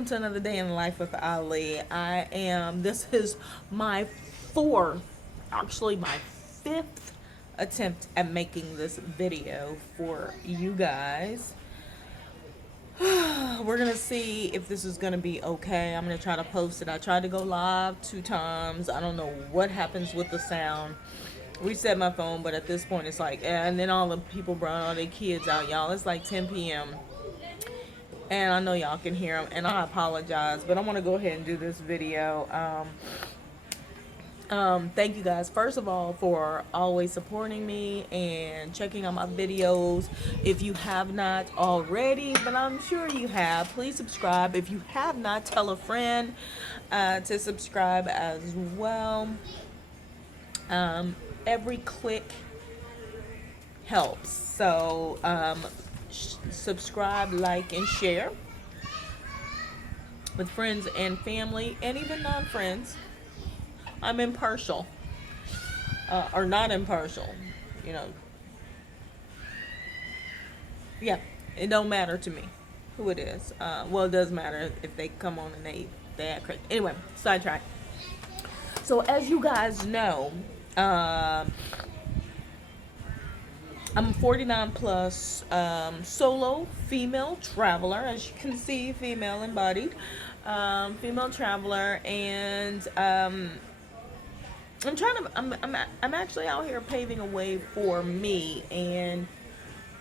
welcome to another day in life with Ali. This is my my fifth attempt at making this video for you guys. We're gonna see if this is gonna be okay. I'm gonna try to post it. I tried to go live 2 times. I don't know what happens with the sound. Reset my phone, but at this point it's like, and then all the people brought all their kids out, y'all. It's like 10 p.m. and I know y'all can hear them, and I apologize, but I want to go ahead and do this video. Thank you guys, first of all, for always supporting me and checking out my videos. If you have not already, but I'm sure you have, please subscribe. If you have not, tell a friend to subscribe as well. Every click helps. So subscribe, like, and share with friends and family, and even non-friends. I'm impartial, or not impartial, you know. Yeah, it don't matter to me who it is. Well, it does matter if they come on and they act crazy. Anyway, sidetrack. So as you guys know, I'm a 49 plus solo female traveler, as you can see, female embodied, female traveler, and I'm actually out here paving a way for me, and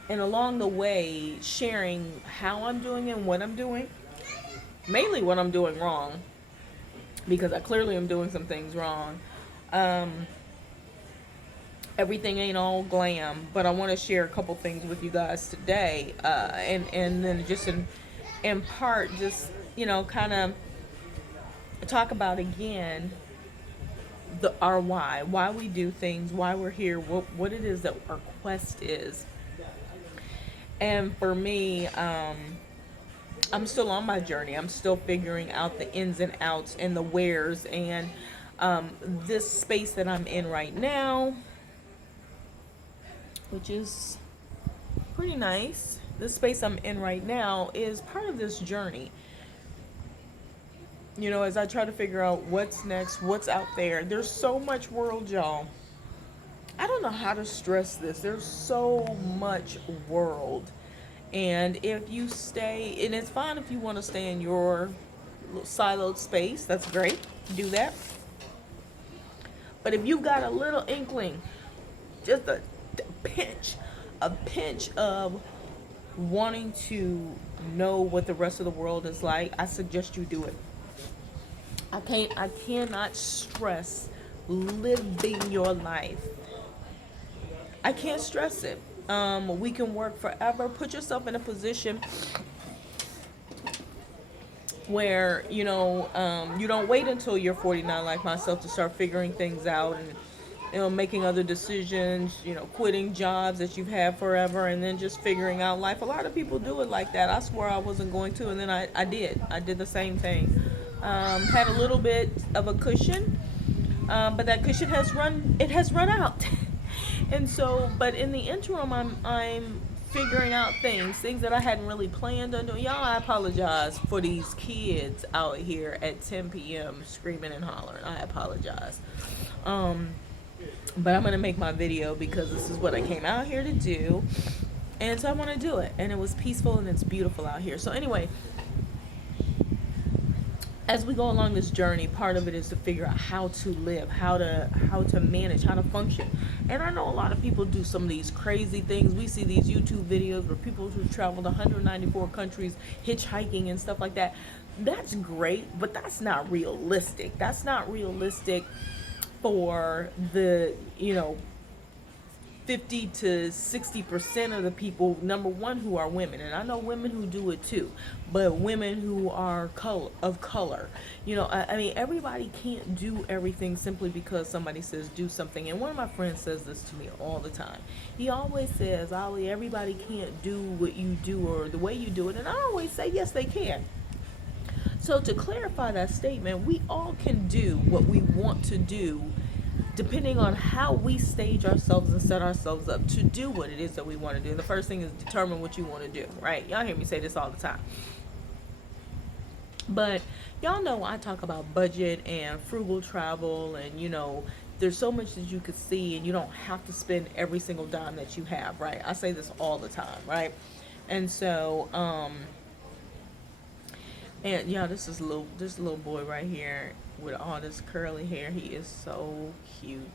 along the way sharing how I'm doing and what I'm doing, mainly what I'm doing wrong, because I clearly am doing some things wrong. Everything ain't all glam, but I want to share a couple things with you guys today, and then just in part, just, you know, kind of talk about again our why we do things, why we're here, what it is that our quest is. And for me, I'm still on my journey. I'm still figuring out the ins and outs and the wheres, and this space that I'm in right now, which is pretty nice. This space I'm in right now is part of this journey. You know, as I try to figure out what's next, what's out there. There's so much world, y'all. I don't know how to stress this. There's so much world. And if you stay, and it's fine if you want to stay in your siloed space, that's great. Do that. But if you've got a little inkling, just a pinch of wanting to know what the rest of the world is like, I suggest you do it. I cannot stress living your life. I can't stress it. We can work forever. Put yourself in a position where, you know, you don't wait until you're 49 like myself to start figuring things out and, you know, making other decisions, you know, quitting jobs that you've had forever, and then just figuring out life. A lot of people do it like that. I swore I wasn't going to, and then I did the same thing. Had a little bit of a cushion, but that cushion has run out. And so, but in the interim, I'm figuring out things that I hadn't really planned on doing. Y'all, I apologize for these kids out here at 10 p.m. screaming and hollering. I apologize. But I'm going to make my video because this is what I came out here to do. And so I want to do it. And it was peaceful and it's beautiful out here. So anyway, as we go along this journey, part of it is to figure out how to live, how to manage, how to function. And I know a lot of people do some of these crazy things. We see these YouTube videos where people who traveled 194 countries hitchhiking and stuff like that. That's great, but that's not realistic. That's not realistic for the, you know, 50 to 60% of the people, number one, who are women. And I know women who do it too, but women who are of color. You know, I mean, everybody can't do everything simply because somebody says do something. And one of my friends says this to me all the time. He always says, "Ali, everybody can't do what you do or the way you do it." And I always say, yes, they can. So to clarify that statement, we all can do what we want to do depending on how we stage ourselves and set ourselves up to do what it is that we want to do. And the first thing is determine what you want to do, right? Y'all hear me say this all the time. But y'all know I talk about budget and frugal travel, and there's so much that you could see, and you don't have to spend every single dime that you have, right? I say this all the time, right? And so, and yeah, this little boy right here with all this curly hair, he is so cute.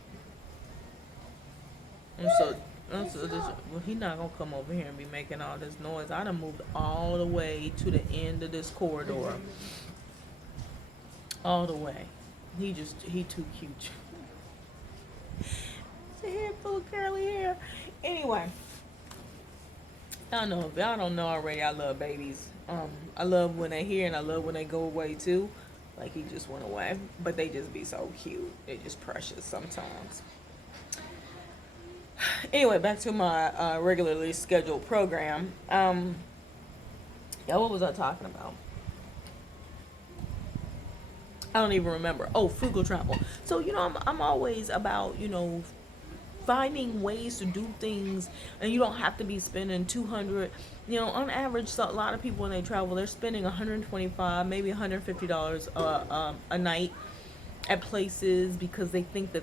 And so, well, he not gonna come over here and be making all this noise. I done moved all the way to the end of this corridor, all the way. He too cute. It's a head full of curly hair. Anyway, I know if y'all don't know already, I love babies. I love when they here and I love when they go away too. Like he just went away, but they just be so cute. They just precious sometimes. Anyway, back to my regularly scheduled program. Yeah, what was I talking about? I don't even remember. Oh, frugal travel. So I'm always about finding ways to do things, and you don't have to be spending 200. On average, so a lot of people when they travel, they're spending 125, maybe $150 a night at places because they think that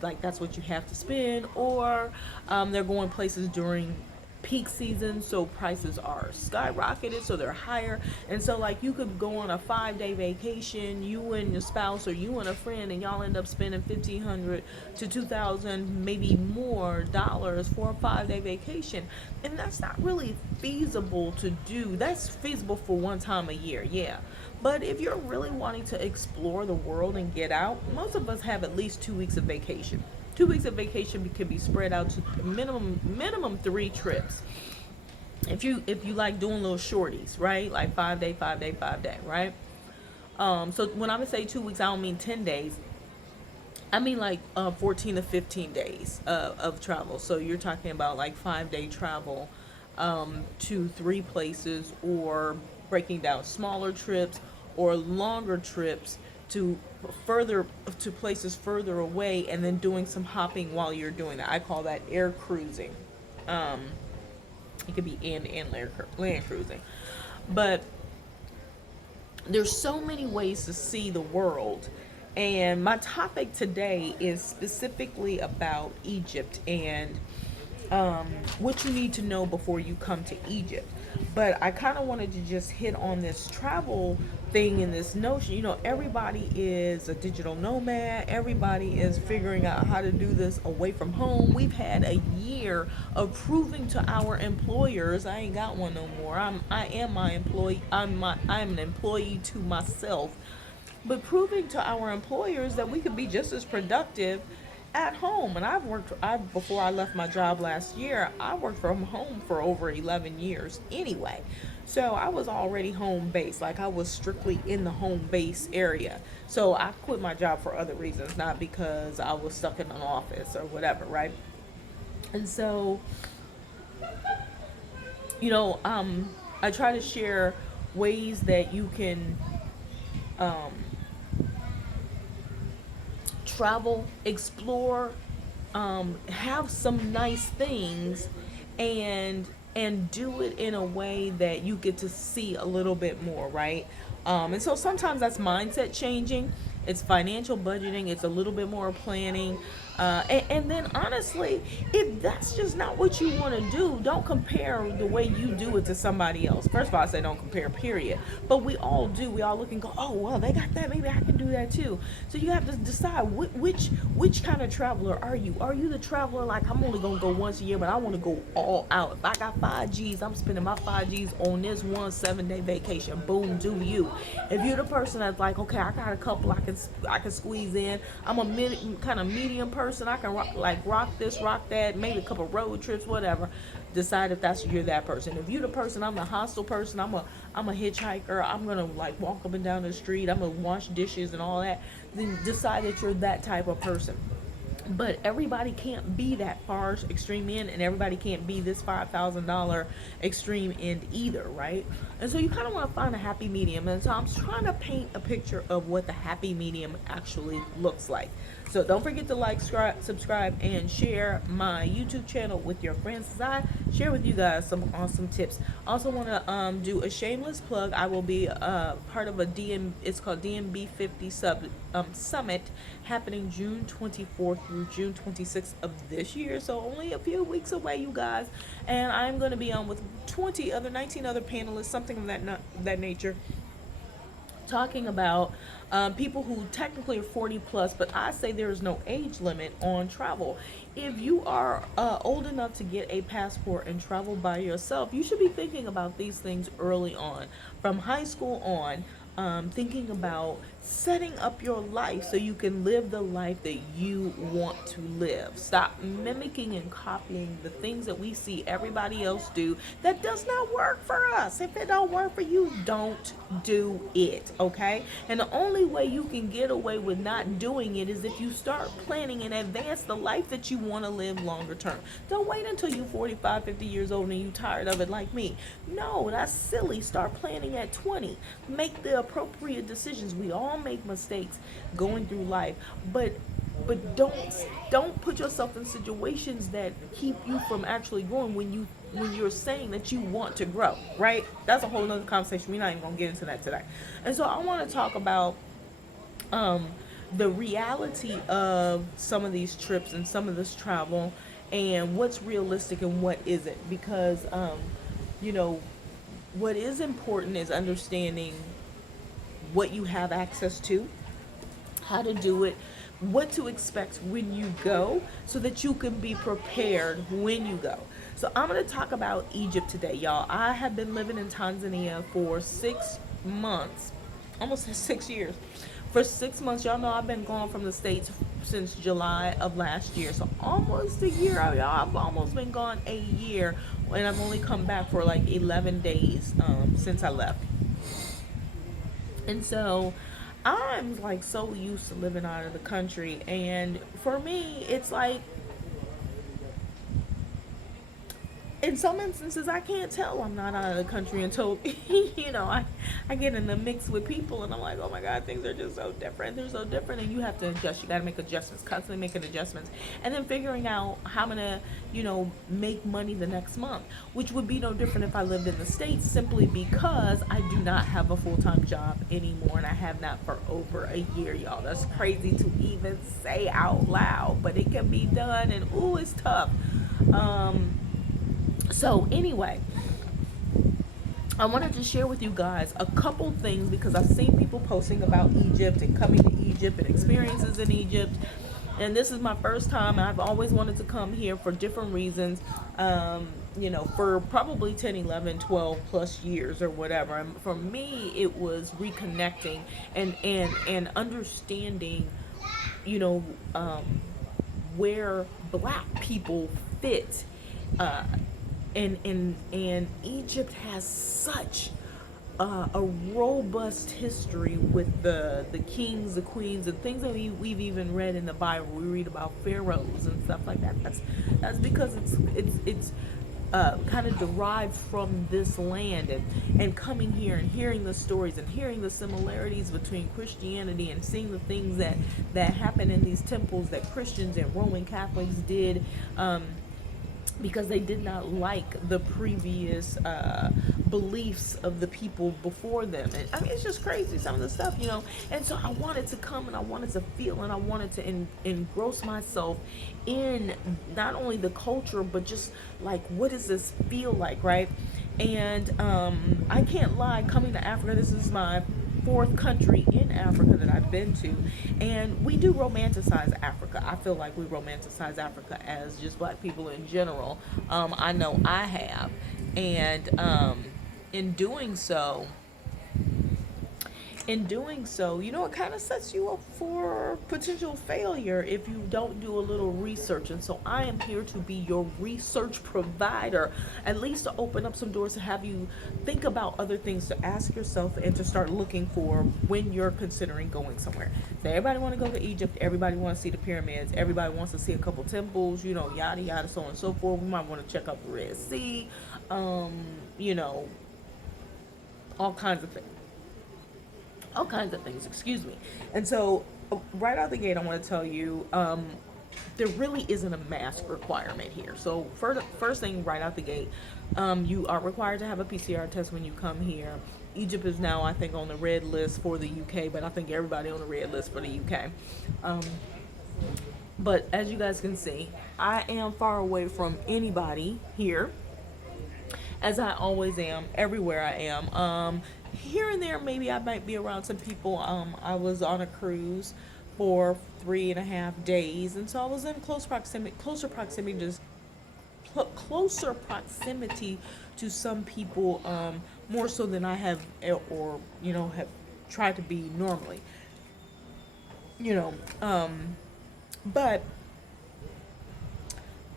like that's what you have to spend, or they're going places during peak season, so prices are skyrocketed, so they're higher. And so like you could go on a 5-day vacation, you and your spouse or you and a friend, and y'all end up spending 1,500 to 2,000 maybe more dollars for a 5-day vacation. And that's not really feasible to do. That's feasible for one time a year, yeah. But if you're really wanting to explore the world and get out, most of us have at least 2 weeks of vacation. 2 weeks of vacation can be spread out to minimum 3 trips. If you like doing little shorties, right? Like 5-day, 5-day, 5-day, right? So when I would say 2 weeks, I don't mean 10 days. I mean like 14 to 15 days of travel. So you're talking about like 5-day travel to 3 places, or breaking down smaller trips or longer trips to places further away, and then doing some hopping while you're doing that. I call that air cruising. It could be and land cruising, but there's so many ways to see the world. And my topic today is specifically about Egypt and what you need to know before you come to Egypt. But I kind of wanted to just hit on this travel thing and this notion. Everybody is a digital nomad. Everybody is figuring out how to do this away from home. We've had a year of proving to our employers. I ain't got one no more. I am my employee. I'm an employee to myself. But proving to our employers that we could be just as productive at home. And before I left my job last year, I worked from home for over 11 years anyway. So I was already home based, like I was strictly in the home base area. So I quit my job for other reasons, not because I was stuck in an office or whatever, right? And so, I try to share ways that you can travel, explore, have some nice things, and do it in a way that you get to see a little bit more, right? And so sometimes that's mindset changing. It's financial budgeting. It's a little bit more planning. And then honestly, if that's just not what you want to do, don't compare the way you do it to somebody else. First of all, I say don't compare, period. But we all do. We all look and go, oh, well, they got that. Maybe I can do that too. So you have to decide which kind of traveler are you? Are you the traveler like I'm only going to go once a year, but I want to go all out? If I got 5 G's, I'm spending my 5 G's on this one 7-day vacation. Boom, do you. If you're the person that's like, okay, I got a couple I can squeeze in. I'm a kind of medium person. I can rock this, rock that, maybe a couple road trips, whatever. Decide if you're that person. If you're the person, I'm the hostel person. I'm a hitchhiker. I'm gonna like walk up and down the street. I'm gonna wash dishes and all that. Then decide that you're that type of person. But everybody can't be that far extreme end, and everybody can't be this $5,000 extreme end either, right? And so you kind of want to find a happy medium. And so I'm trying to paint a picture of what the happy medium actually looks like. So don't forget to like, subscribe, and share my YouTube channel with your friends, as I share with you guys some awesome tips. Also want to do a shameless plug. I will be part of a it's called DNB50 Summit, happening June 24th through June 26th of this year. So only a few weeks away, you guys. And I'm going to be on with 19 other panelists, something of that nature, talking about people who technically are 40 plus, but I say there is no age limit on travel. If you are old enough to get a passport and travel by yourself, you should be thinking about these things early on, from high school on. Thinking about setting up your life so you can live the life that you want to live. Stop mimicking and copying the things that we see everybody else do that does not work for us. If it don't work for you, don't do it, okay? And the only way you can get away with not doing it is if you start planning in advance the life that you want to live longer term. Don't wait until you're 45, 50 years old and you're tired of it like me. No, that's silly. Start planning at 20. Make the appropriate decisions. We all make mistakes going through life, but don't put yourself in situations that keep you from actually growing when you're saying that you want to grow, right? That's a whole nother conversation. We're not even gonna get into that today. And so I want to talk about the reality of some of these trips and some of this travel, and what's realistic and what isn't, because you know, what is important is understanding what you have access to, how to do it, what to expect when you go, so that you can be prepared when you go. So I'm going to talk about Egypt today, y'all. I have been living in Tanzania for 6 months, almost 6 years. For 6 months, y'all know I've been gone from the States since July of last year. So almost a year, y'all. I've almost been gone a year, and I've only come back for like 11 days since I left. And so I'm like so used to living out of the country. And for me, it's like, in some instances, I can't tell I'm not out of the country until, I get in the mix with people and I'm like, oh my God, things are just so different. They're so different, and you have to adjust. You got to make adjustments, constantly making adjustments. And then figuring out how I'm going to, make money the next month, which would be no different if I lived in the States, simply because I do not have a full-time job anymore, and I have not for over a year, y'all. That's crazy to even say out loud, but it can be done, and ooh, it's tough. So anyway, I wanted to share with you guys a couple things, because I've seen people posting about Egypt and coming to Egypt and experiences in Egypt. And this is my first time. I've always wanted to come here for different reasons, for probably 10, 11, 12 plus years or whatever. And for me, it was reconnecting and understanding, where Black people fit. And Egypt has such a robust history with the kings, the queens, and things that we've even read in the Bible. We read about pharaohs and stuff like that. That's because it's kind of derived from this land, and coming here and hearing the stories and hearing the similarities between Christianity and seeing the things that happen in these temples that Christians and Roman Catholics did. Because they did not like the previous beliefs of the people before them. And I mean, it's just crazy, some of the stuff, And so I wanted to come, and I wanted to feel, and I wanted to engross myself in not only the culture, but just like, what does this feel like, right? And I can't lie, coming to Africa, this is my fourth country in Africa that I've been to, and we do romanticize Africa. I feel like we romanticize Africa as just Black people in general. I know I have, and in doing so, in doing so, it kind of sets you up for potential failure if you don't do a little research. And so I am here to be your research provider, at least to open up some doors to have you think about other things to ask yourself and to start looking for when you're considering going somewhere. So everybody want to go to Egypt. Everybody wants to see the pyramids. Everybody wants to see a couple temples, yada, yada, so on and so forth. We might want to check out the Red Sea, you know, all kinds of things. All kinds of things, excuse me. And so, right out the gate, I want to tell you, there really isn't a mask requirement here. So, first thing right out the gate, you are required to have a PCR test when you come here. Egypt is now, I think, on the red list for the UK, but I think everybody on the red list for the UK. But as you guys can see, I am far away from anybody here, as I always am, everywhere I am. Here and there, maybe I might be around some people. I was on a cruise for 3.5 days, and so I was in closer proximity to some people, more so than I have, or have tried to be normally. But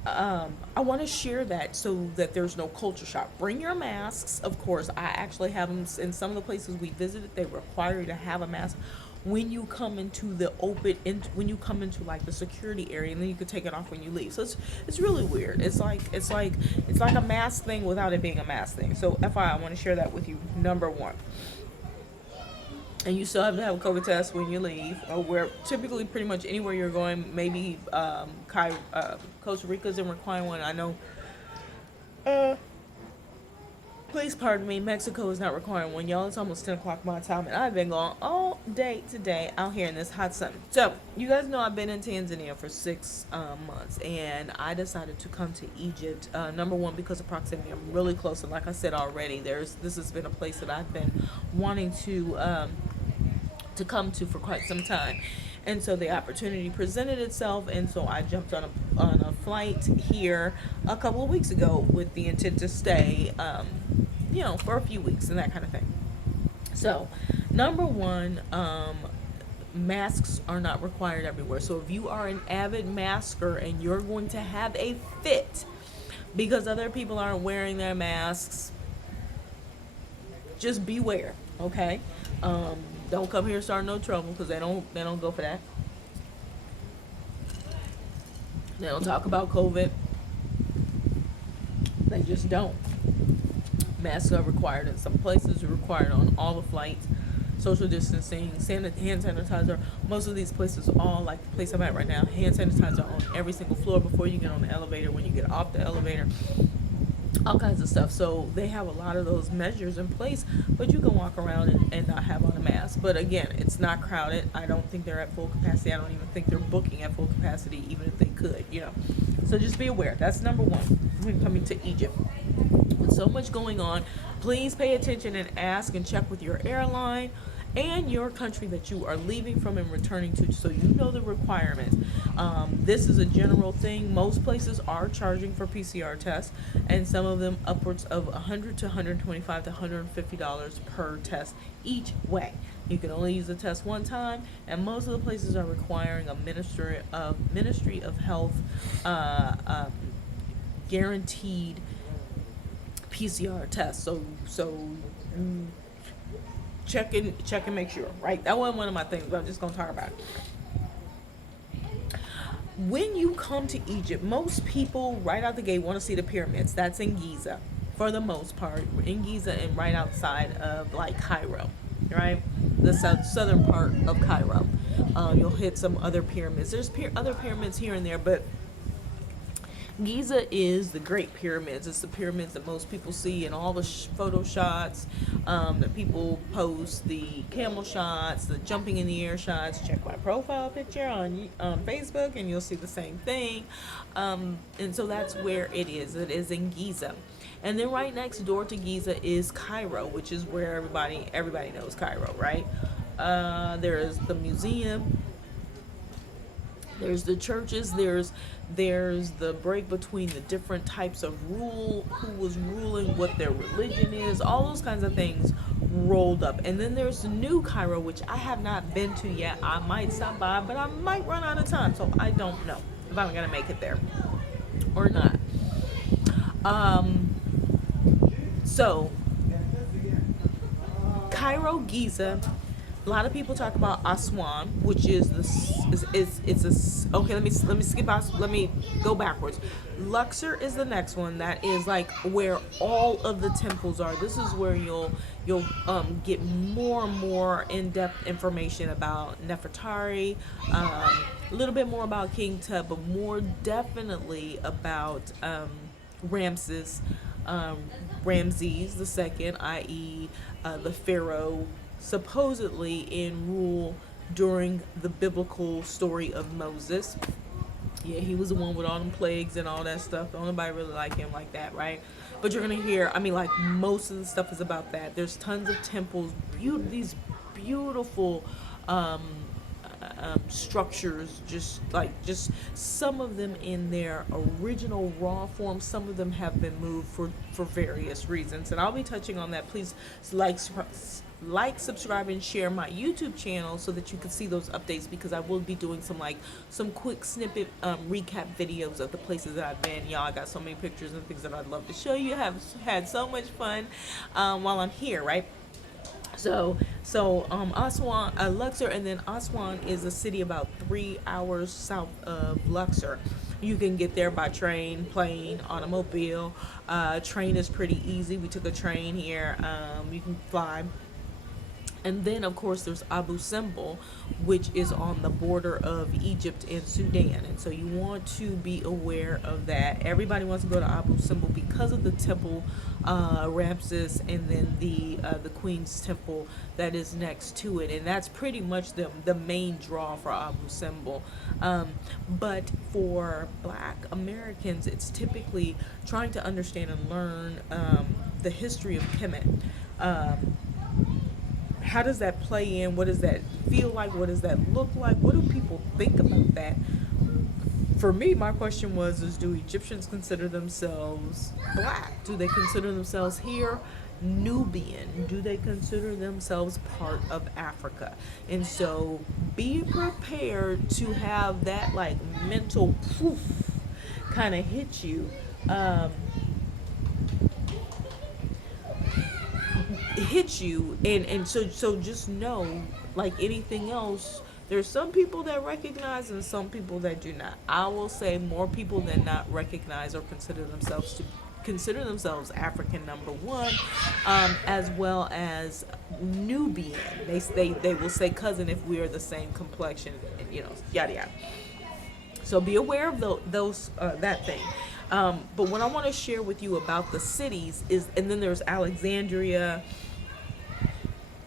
I want to share that so that there's no culture shock. Bring your masks, of course. I actually have them in some of the places we visited. They require you to have a mask when you come into the when you come into like the security area, and then you can take it off when you leave. So it's really weird. It's like a mask thing without it being a mask thing. So FYI, I want to share that with you. Number one. And you still have to have a COVID test when you leave, or where typically pretty much anywhere you're going. Maybe Costa Rica's in requiring one. I know. Please pardon me. Mexico is not requiring one, y'all. It's almost 10 o'clock my time, and I've been gone all day today out here in this hot sun. So you guys know I've been in Tanzania for 6 months, and I decided to come to Egypt. Number one, because of proximity. I'm really close, and like I said already, this has been a place that I've been wanting to come to for quite some time. And so the opportunity presented itself, and so I jumped on a flight here a couple of weeks ago with the intent to stay, for a few weeks and that kind of thing. So, number one, masks are not required everywhere. So if you are an avid masker and you're going to have a fit because other people aren't wearing their masks, just beware, okay? Don't come here starting no trouble, because they don't go for that. They don't talk about COVID. They just don't. Masks are required in some places, are required on all the flights. Social distancing, hand sanitizer. Most of these places, all like the place I'm at right now, hand sanitizer on every single floor before you get on the elevator, when you get off the elevator. All kinds of stuff. So they have a lot of those measures in place, but you can walk around and not have on a mask. But again, it's not crowded. I don't think they're at full capacity. I don't even think they're booking at full capacity, even if they could, So just be aware. That's number one when coming to Egypt. With so much going on, please pay attention and ask and check with your airline and your country that you are leaving from and returning to, so you know the requirements. This is a general thing. Most places are charging for PCR tests, and some of them upwards of $100 to $125 to $150 per test each way. You can only use the test one time, and most of the places are requiring a Ministry of Health guaranteed PCR test. So check and make sure, right? That wasn't one of my things, but I'm just going to talk about it. When you come to Egypt, most people right out the gate want to see the pyramids. That's in Giza, for the most part. In Giza and right outside of like Cairo, right? The southern part of Cairo. You'll hit some other pyramids. There's other pyramids here and there, but Giza is the Great Pyramids. It's the pyramids that most people see in all the photo shots that people post, the camel shots, the jumping in the air shots. Check my profile picture on Facebook and you'll see the same thing. And so that's where it is. It is in Giza. And then right next door to Giza is Cairo, which is where everybody knows Cairo, right? There is the museum. There's the churches, there's the break between the different types of rule, who was ruling, what their religion is, all those kinds of things rolled up. And then there's the new Cairo, which I have not been to yet. I might stop by, but I might run out of time, so I don't know if I'm gonna make it there or not. So Cairo, Giza. A lot of people talk about Aswan, which is okay. Let me skip out. Let me go backwards. Luxor is the next one. That is like where all of the temples are. This is where you'll get more and more in-depth information about Nefertari, a little bit more about King Tut, but more definitely about Ramses, Ramses the second, i.e., the pharaoh supposedly in rule during the biblical story of Moses. Yeah, he was the one with all them plagues and all that stuff. Don't nobody really like him like that, right? But you're gonna hear, I mean, like most of the stuff is about that. There's tons of temples, these beautiful structures, just some of them in their original raw form. Some of them have been moved for various reasons, and I'll be touching on that. Please like, subscribe, and share my YouTube channel so that you can see those updates, because I will be doing some quick snippet recap videos of the places that I've been. Y'all, I got so many pictures and things that I'd love to show you. Have had so much fun while I'm here, right? So Aswan, Luxor, and then Aswan is a city about 3 hours south of Luxor. You can get there by train, plane, automobile. Train is pretty easy. We took a train here. You can fly. And then, of course, there's Abu Simbel, which is on the border of Egypt and Sudan. And so you want to be aware of that. Everybody wants to go to Abu Simbel because of the temple, Ramses, and then the Queen's Temple that is next to it. And that's pretty much the main draw for Abu Simbel. But for Black Americans, it's typically trying to understand and learn the history of Kemet. How does that play in? What does that feel like? What does that look like? What do people think about that? For me, my question was, do Egyptians consider themselves Black? Do they consider themselves here Nubian? Do they consider themselves part of Africa? And so be prepared to have that like mental poof kind of hit you. And so just know, like anything else, there's some people that recognize and some people that do not. I will say more people than not recognize or consider themselves African, number one, as well as Nubian. They will say cousin if we are the same complexion, and, yada yada. So be aware of those that thing. But what I want to share with you about the cities is, and then there's Alexandria,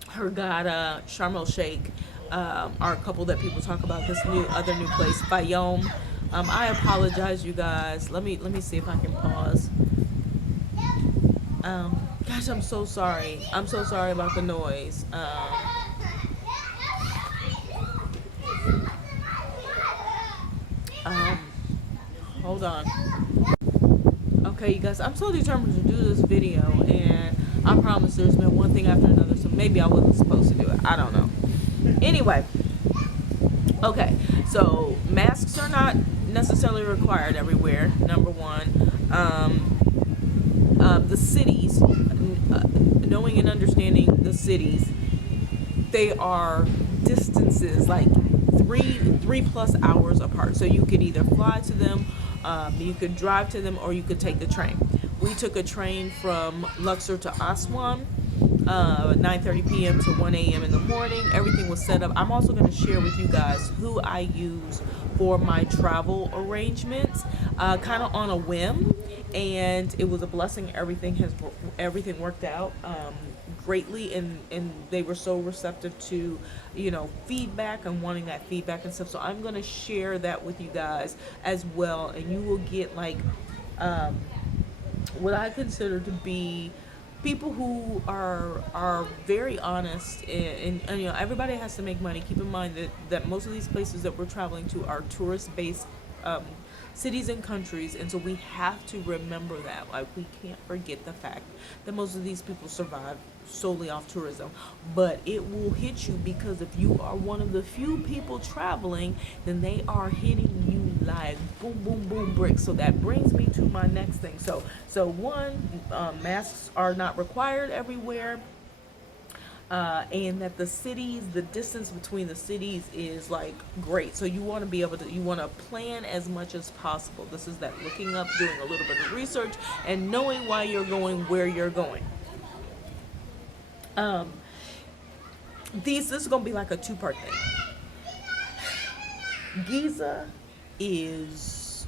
Hurghada, Sharm el Sheikh, are a couple that people talk about. This other new place, Fayoum. I apologize, you guys. Let me see if I can pause. Gosh, I'm so sorry. I'm so sorry about the noise. Hold on. Okay, you guys, I'm so determined to do this video, and I promise there's been one thing after another, so maybe I wasn't supposed to do it. I don't know. Anyway, okay, so masks are not necessarily required everywhere, number one. The cities, knowing and understanding the cities, they are distances like three plus hours apart. So you could either fly to them, you could drive to them, or you could take the train. We took a train from Luxor to Aswan, 9:30 p.m. to 1 a.m. in the morning. Everything was set up. I'm also going to share with you guys who I use for my travel arrangements, kind of on a whim, and it was a blessing. Everything worked out greatly, and they were so receptive to feedback and wanting that feedback and stuff. So I'm going to share that with you guys as well, and you will get like what I consider to be people who are very honest, and you know, everybody has to make money. Keep in mind that most of these places that we're traveling to are tourist based cities and countries, and so we have to remember that. Like, we can't forget the fact that most of these people survive solely off tourism. But it will hit you, because if you are one of the few people traveling, then they are hitting you like boom, boom, boom, bricks. So that brings me to my next thing. So one, masks are not required everywhere. And that the cities, the distance between the cities is like great. So you want to be able to, you want to plan as much as possible. This is that looking up, doing a little bit of research, and knowing why you're going, where you're going. Um, this is gonna be like a two-part thing. Giza is,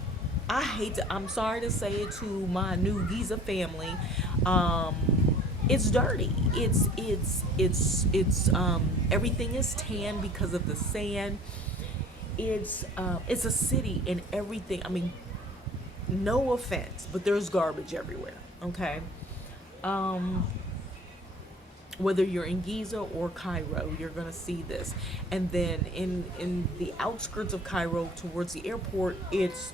I hate to, I'm sorry to say it to my new Giza family. It's dirty. It's everything is tan because of the sand. It's a city, and everything. I mean, no offense, but there's garbage everywhere. Okay. Um, whether you're in Giza or Cairo, you're gonna see this. And then in the outskirts of Cairo, towards the airport, it's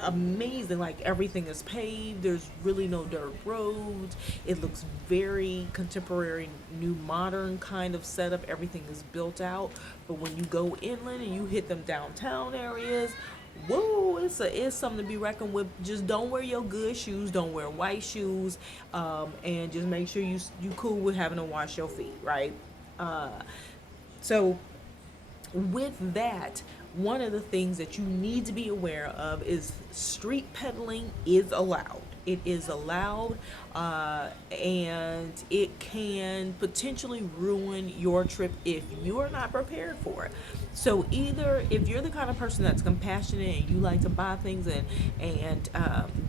amazing. Like, everything is paved. There's really no dirt roads. It looks very contemporary, new, modern kind of setup. Everything is built out. But when you go inland and you hit them downtown areas, whoa, it's something to be reckoned with. Just don't wear your good shoes. Don't wear white shoes, and just make sure you cool with having to wash your feet, right? Uh, so with that, one of the things that you need to be aware of is street peddling is allowed. It is allowed, and it can potentially ruin your trip if you are not prepared for it. So either, if you're the kind of person that's compassionate and you like to buy things and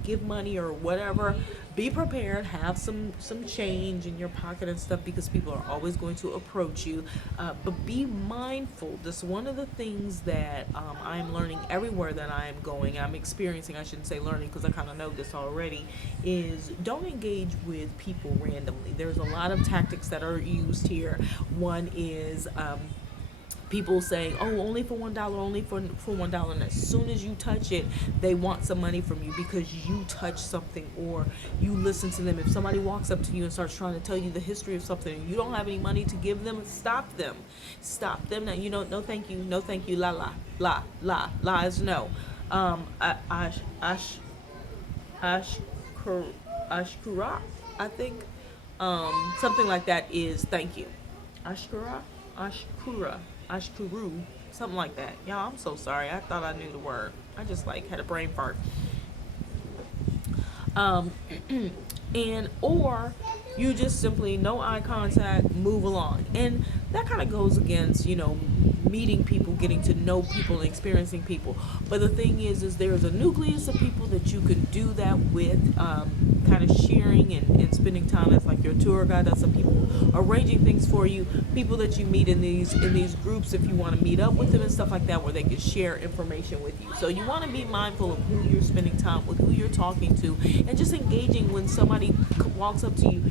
give money or whatever, be prepared. Have some change in your pocket and stuff, because people are always going to approach you. But be mindful. This one of the things that I'm learning everywhere that I am going. I'm experiencing. I shouldn't say learning, because I kind of know this already. Is don't engage with people randomly. There's a lot of tactics that are used here. One is people saying, "Oh, only for $1, only for $1," and as soon as you touch it, they want some money from you because you touch something, or you listen to them. If somebody walks up to you and starts trying to tell you the history of something, and you don't have any money to give them, stop them. Stop them. Now, you know, no, thank you, no, thank you. La la la la la is no. Ash ash ash ashkura, I think, something like that is thank you. Ashkura, ashkura, ashkuru, something like that. Y'all, I'm so sorry. I thought I knew the word. I just like had a brain fart. Um, and or you just simply no eye contact, move along, and that kind of goes against, you know, meeting people, getting to know people, and experiencing people. But the thing is there's a nucleus of people that you can do that with, kind of sharing and spending time as like your tour guide. That's some people arranging things for you, people that you meet in these groups if you want to meet up with them and stuff like that, where they can share information with you. So you want to be mindful of who you're spending time with, who you're talking to, and just engaging when somebody walks up to you.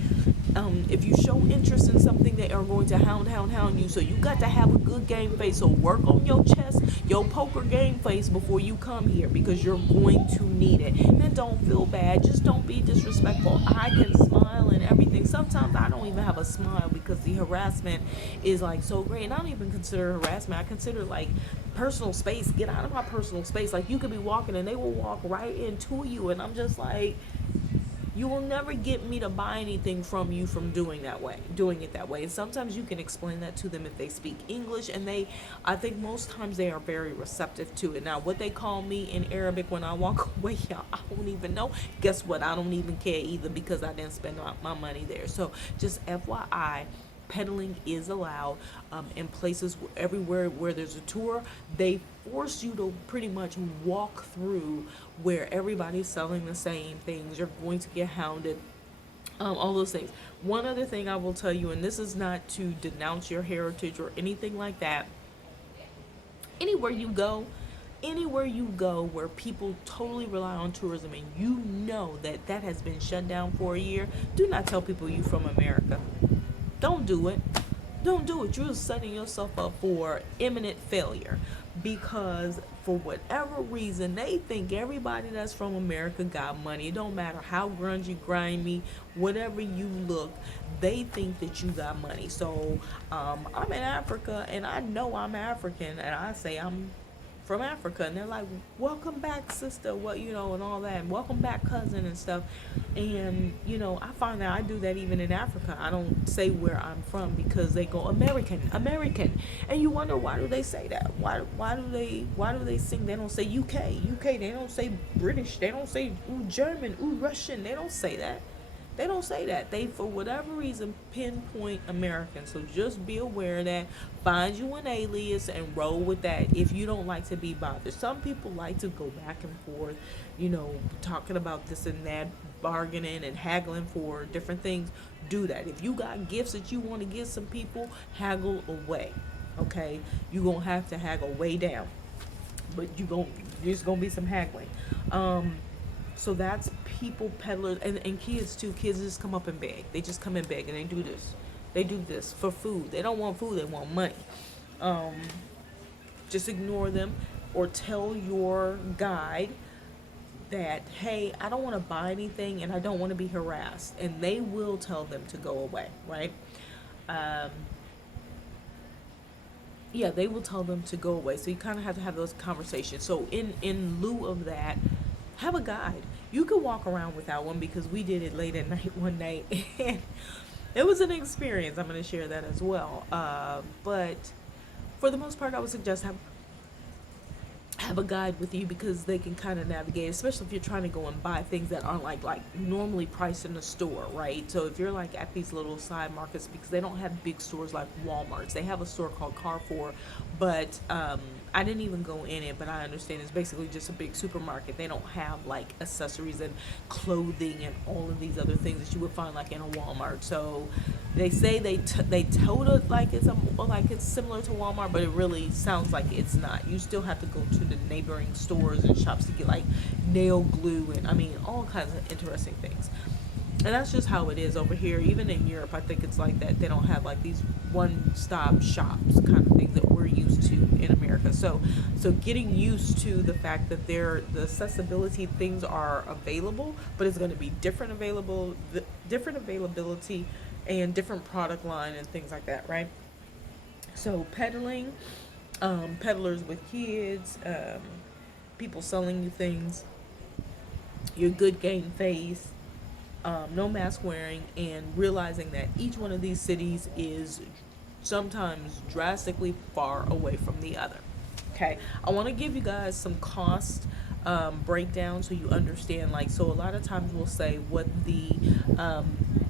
If you show interest in something, they are going to hound you. So you got to have a good game face. So work on your chess, your poker game face before you come here, because you're going to need it. And don't feel bad. Just don't be disrespectful. I can smile and everything. Sometimes I don't even have a smile because the harassment is like so great. And I don't even consider harassment. I consider like personal space. Get out of my personal space. Like, you could be walking and they will walk right into you. And I'm just like, you will never get me to buy anything from you from doing it that way. And sometimes you can explain that to them if they speak English, and I think most times they are very receptive to it. Now, what they call me in Arabic when I walk away, y'all, I don't even know. Guess what? I don't even care either, because I didn't spend my money there. So just FYI, pedaling is allowed in places everywhere where there's a tour. They force you to pretty much walk through where everybody's selling the same things. You're going to get hounded, all those things. One other thing I will tell you, and this is not to denounce your heritage or anything like that. Anywhere you go, Anywhere you go where people totally rely on tourism and you know that that has been shut down for a year, do not tell people you from America. Don't do it. Don't do it. You're setting yourself up for imminent failure because for whatever reason they think everybody that's from America got money. It don't matter how grungy, grimy, whatever you look, they think that you got money. So I'm in Africa and I know I'm African and I say I'm from Africa, and they're like, "Welcome back, sister," what you know, and all that, and "Welcome back, cousin," and stuff. And I find that I do that even in Africa. I don't say where I'm from because they go American, American, and you wonder why do they say that? Why do they sing? They don't say UK, UK. They don't say British. They don't say ooh German, ooh Russian. They don't say that. They don't say that. They, for whatever reason, pinpoint American. So just be aware of that. Find you an alias and roll with that if you don't like to be bothered. Some people like to go back and forth, talking about this and that, bargaining and haggling for different things. Do that. If you got gifts that you want to give some people, haggle away. Okay? You're going to have to haggle way down. But there's going to be some haggling. So that's people, peddlers, and kids too. Kids just come up and beg. They just come and beg, and they do this. They do this for food. They don't want food. They want money. Just ignore them, or tell your guide that, hey, I don't want to buy anything, and I don't want to be harassed, and they will tell them to go away. Right? Yeah, they will tell them to go away. So you kind of have to have those conversations. So in lieu of that, have a guide. You could walk around without one because we did it late at night one night, and it was an experience. I'm going to share that as well. But for the most part, I would suggest have a guide with you because they can kind of navigate, especially if you're trying to go and buy things that aren't like normally priced in the store, right? So if you're like at these little side markets, because they don't have big stores like Walmart's. They have a store called Carrefour, but I didn't even go in it, but I understand it's basically just a big supermarket. They don't have like accessories and clothing and all of these other things that you would find like in a Walmart. So they say they told it like it's similar to Walmart, but it really sounds like it's not. You still have to go to the neighboring stores and shops to get like nail glue and all kinds of interesting things. And that's just how it is over here. Even in Europe, I think it's like that. They don't have like these one-stop shops kind of things that we're used to in America. So getting used to the fact that the accessibility things are available, but it's going to be different availability and different product line and things like that, right? So peddling, peddlers with kids, people selling you things, your good game face, no mask wearing, and realizing that each one of these cities is sometimes drastically far away from the other. Okay, I want to give you guys some cost breakdown so you understand. So a lot of times we'll say what the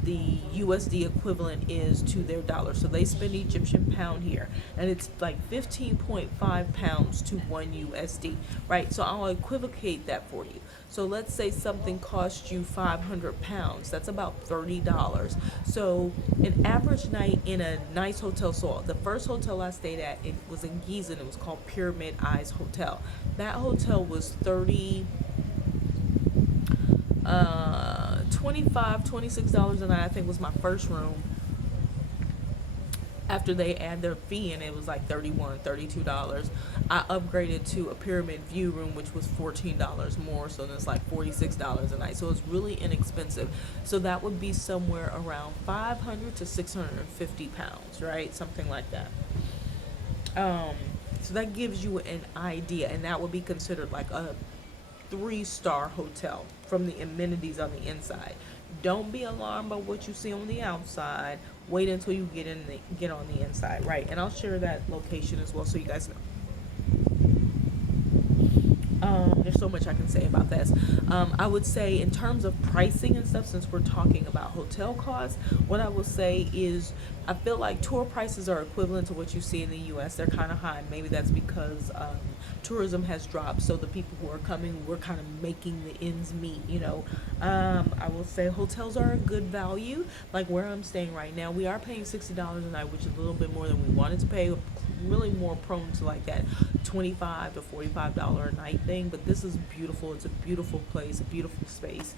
USD equivalent is to their dollar. So they spend Egyptian pound here, and it's like 15.5 pounds to 1 USD, right? So I'll equivocate that for you. So let's say something costs you 500 pounds. That's about $30. So an average night in a nice hotel. So the first hotel I stayed at, it was in Giza, and it was called Pyramid Eyes Hotel. That hotel was $26 a night, I think, was my first room. After they add their fee in, it was like $32. I upgraded to a pyramid view room, which was $14 more, so that's like $46 a night. So it's really inexpensive. So that would be somewhere around 500 to 650 pounds, right? Something like that. So that gives you an idea, and that would be considered like a 3-star hotel from the amenities on the inside. Don't be alarmed by what you see on the outside. Wait until you get on the inside, right? And I'll share that location as well so you guys know. There's so much I can say about this. I would say in terms of pricing and stuff, since we're talking about hotel costs, what I will say is I feel like tour prices are equivalent to what you see in the U.S. They're kind of high. Maybe that's because tourism has dropped, so the people who are coming, we're kind of making the ends meet, I will say hotels are a good value. Like where I'm staying right now, we are paying $60 a night, which is a little bit more than we wanted to pay, really more prone to like that $25 to $45 a night thing. But this is beautiful. It's a beautiful place, a beautiful space.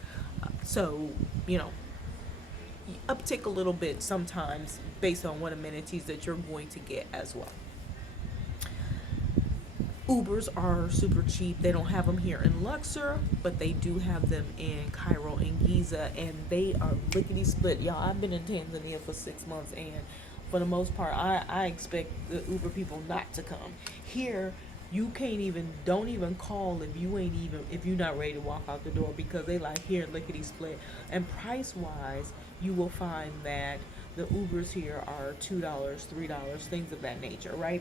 So, you know, uptick a little bit sometimes based on what amenities that you're going to get as well. Ubers are super cheap. They don't have them here in Luxor, but they do have them in Cairo and Giza, and they are lickety split. Y'all, I've been in Tanzania for 6 months, and for the most part, I expect the Uber people not to come. Here, you don't even call if you're not ready to walk out the door, because they like here lickety split. And price wise, you will find that the Ubers here are $2, $3, things of that nature, right?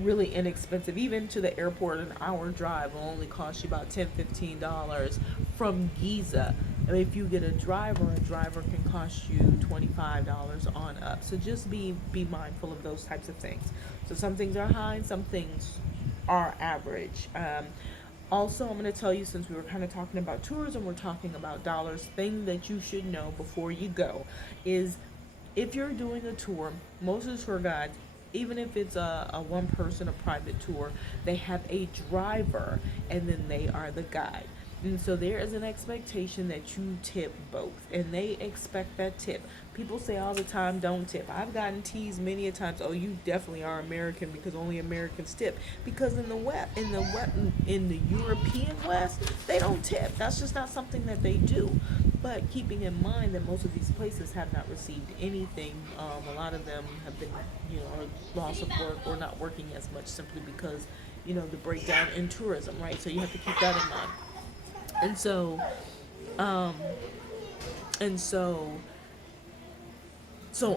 Really inexpensive. Even to the airport, an hour drive will only cost you about $10-15 from Giza. And if you get a driver can cost you $25 on up. So just be mindful of those types of things. So some things are high and some things are average. Also, I'm going to tell you, since we were kind of talking about tourism, we're talking about dollars, thing that you should know before you go is, if you're doing a tour, most of the tour guides, even if it's a one person, a private tour, they have a driver and then they are the guide. And so there is an expectation that you tip both, and they expect that tip. People say all the time, don't tip. I've gotten teased many a times, oh, you definitely are American because only Americans tip. Because in the European West, they don't tip. That's just not something that they do. But keeping in mind that most of these places have not received anything, a lot of them have been, loss of work or not working as much, simply because, the breakdown in tourism, right? So you have to keep that in mind. And so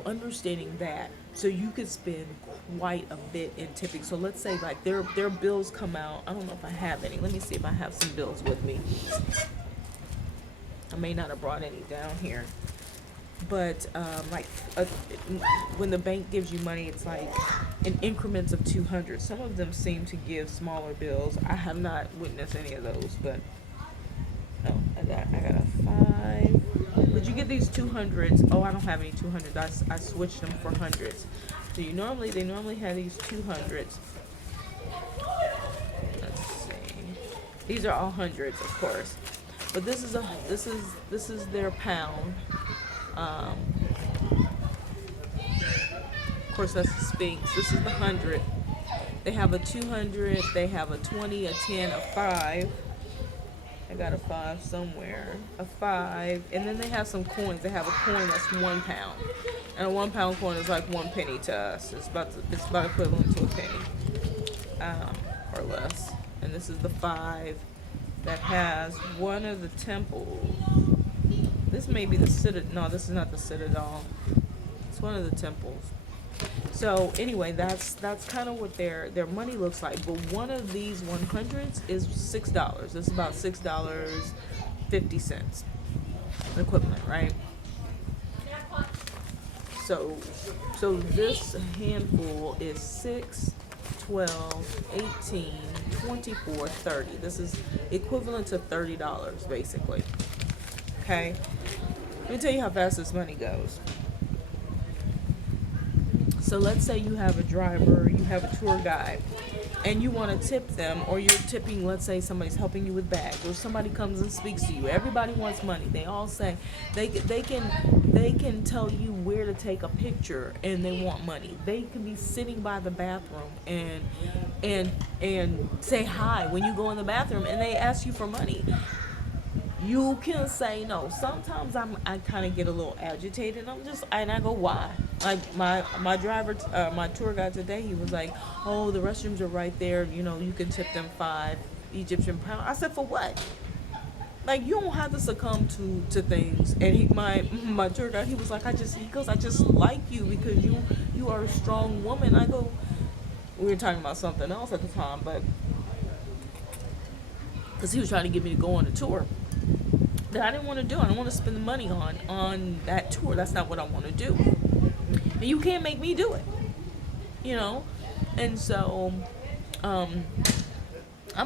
understanding that, so you could spend quite a bit in tipping. So let's say like their bills come out. I don't know if I have any. Let me see if I have some bills with me. I may not have brought any down here, but when the bank gives you money, it's like in increments of 200. Some of them seem to give smaller bills. I have not witnessed any of those, but I got a 5. But you get these 200s. Oh, I don't have any 200s. I switched them for hundreds. So they normally have these 200s. Let's see. These are all hundreds, of course. But this is their pound. Of course, that's the Sphinx. This is the 100. They have a 200. They have a 20, a 10, a 5. I got a 5 somewhere, a 5, and then they have some coins. They have a coin that's £1, and a £1 coin is like 1 penny to us. It's about equivalent to a penny, or less. And this is the 5 that has one of the temples. This may be the Citadel. No, this is not the Citadel. It's one of the temples. So anyway, that's kind of what their money looks like. But one of these 100s is $6. It's about $6.50 equivalent, right? So this handful is 6, 12, 18, 24, 30. This is equivalent to $30 basically. Okay, let me tell you how fast this money goes. So let's say you have a driver, you have a tour guide, and you want to tip them, or you're tipping, let's say somebody's helping you with bags, or somebody comes and speaks to you. Everybody wants money. They all say they can tell you where to take a picture, and they want money. They can be sitting by the bathroom and say hi when you go in the bathroom, and they ask you for money. You can say no. Sometimes I kind of get a little agitated. And I go, why? Like my driver, my tour guide today, he was like, oh, the restrooms are right there. You can tip them 5 Egyptian pounds. I said, for what? Like, you don't have to succumb to things. And my tour guide, he was like, I just like you because you are a strong woman. I go, we were talking about something else at the time, but because he was trying to get me to go on a tour that I didn't want to do. I don't want to spend the money on that tour. That's not what I want to do. And you can't make me do it. And so I'm